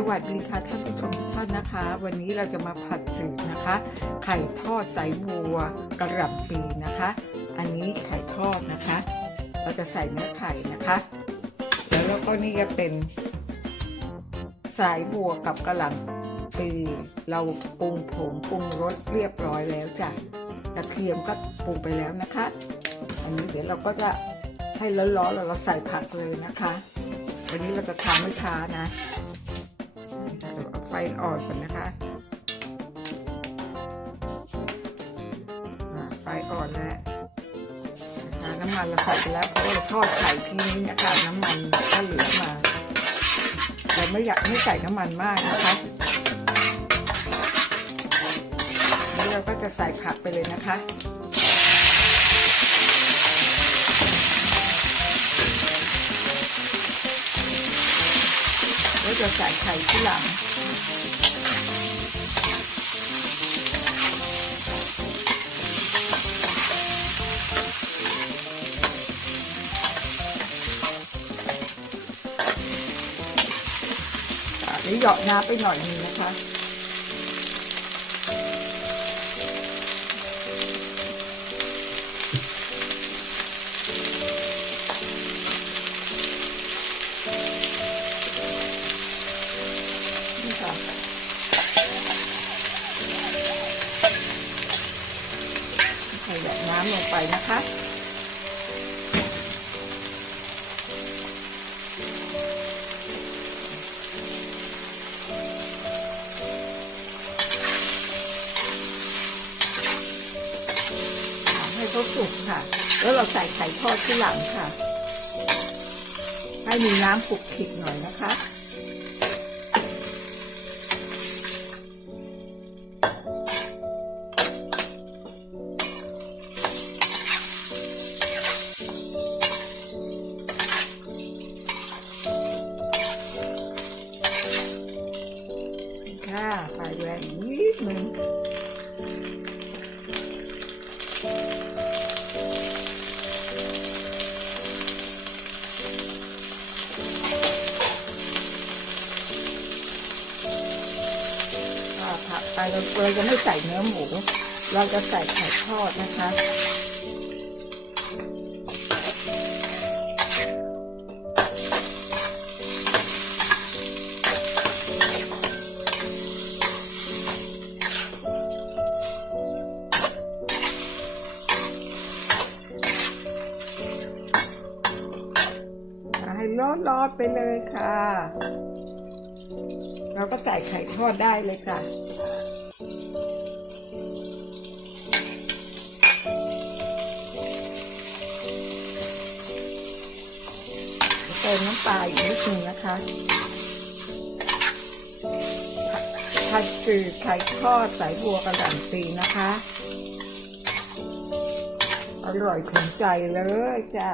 สวัสดีค่ะท่านผู้ชมทุกท่านนะคะ วันนี้เราจะมาผัดจืดนะคะ ไข่ทอดสายบัวกระหล่ำปีนะคะ อันนี้ไข่ทอดนะคะ เราจะใส่เนื้อไข่นะคะ แล้วก็นี่ก็เป็น สายบัวกับกระหล่ำปีเราปรุงผงปรุงรสเรียบร้อยแล้วจ้ะกระเทียมก็ปรุงไปแล้วนะคะ อันนี้เดี๋ยวเราก็จะให้ร้อนๆแล้วเราใส่ผักเลยนะคะ วันนี้เราจะทำไม่ช้านะ อาไฟอ่อนก่อนนะคะไฟอ่อนแล้วนะคะน้ำมันเราใส่ไปแล้วเพราะเราทอดไข่ที่นี้นะคะน้ำมันก็เหลือมาเราไม่อยากไม่ใส่น้ำมันมากนะคะนี่เราก็จะใส่ผักไปเลยนะคะแล้วจะใส่ไข่ที่หลัง หยอกน้ำไปหน่อยนึงนะคะ ใส่หยดน้ำลงไปนะคะให้เขาสุกค่ะ แล้วเราใส่ไข่ทอดที่หลังค่ะ ให้มีน้ำขลุกขิกหน่อยนะคะ ค่แรงนิดนึงอ่าผักไปเราเราจะไม่ใส่เนื้อหมู เราจะใส่ไข่ทอดนะคะ ร้อนๆไปเลยค่ะ เราก็ใส่ไข่ทอดได้เลยค่ะเติมน้ำปลาอีกนิดนึงนะคะผัดจืดไข่ทอดสายบัวกระหล่ำปีนะคะ อร่อยถึงใจเลยจ้า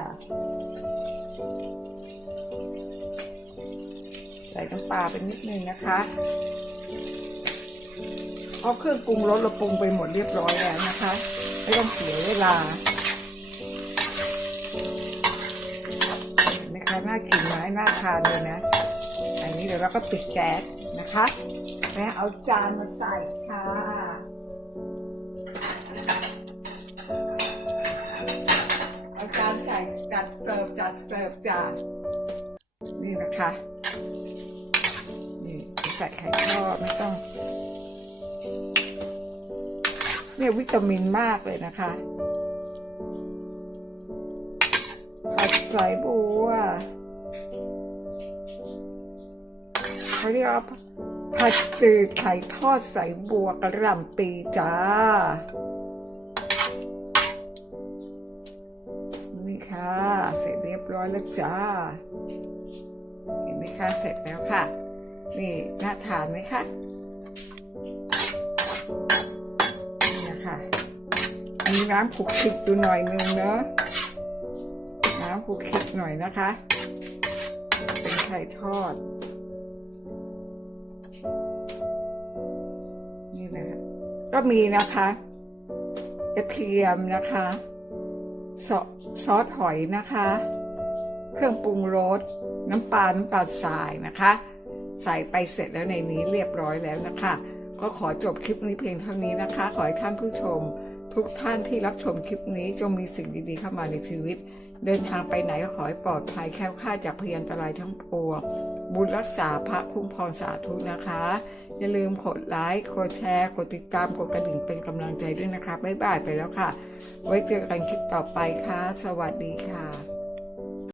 ใส่น้ำปลาไปนิดนึงนะคะ เพราะเครื่องปรุงรสเราปรุงไปหมดเรียบร้อยแล้วนะคะ ไม่ต้องเสียเวลาเห็นไหมคะน่ากินไหมน่าทานเลยนะ อันนี้เดี๋ยวเราก็ปิดแก๊สนะคะแล้วเอาจานมาใส่ค่ะเอาจานใส่จัดเสิร์ฟจัดเสิร์ฟจานนี่นะคะ ส่ไข่ทอดไม่ต้องเนี่ยวิตามินมากเลยนะคะผัดสายบัวเขาเรียกว่าผัดจืดไข่ทอดสายบัวกระหล่ำปีจ้า นี่ค่ะ เสร็จเรียบร้อยแล้วจ้า เห็นไหมคะ เสร็จแล้วค่ะ นี่น่าทานไหมคะนี่นะคะมีน้ำขลุกขลิกดูหน่อยนึงเนาะน้ำขลุกขลิกหน่อยนะคะ เป็นไข่ทอด นี่นะคะก็มีนะคะกระเทียมนะคะซอซอสหอยนะคะ เครื่องปรุงรสน้ำปลาน้ำตาลทรายนะคะ ใส่ไปเสร็จแล้วในนี้เรียบร้อยแล้วนะคะ ก็ขอจบคลิปนี้เพียงเท่านี้นะคะ ขอให้ท่านผู้ชม ทุกท่านที่รับชมคลิปนี้จงมีสิ่งดีๆเข้ามาในชีวิต เดินทางไปไหนก็ขอให้ปลอดภัยแคล้วคลาดจากพยันตรายทั้งปวงบุญรักษาพระคุ้มครองสาธุนะคะ อย่าลืมกดไลค์กดแชร์กดติดตามกดกระดิ่งเป็นกำลังใจด้วยนะคะบ๊ายบายไปแล้วค่ะ ไว้เจอกันคลิปต่อไปค่ะ สวัสดีค่ะ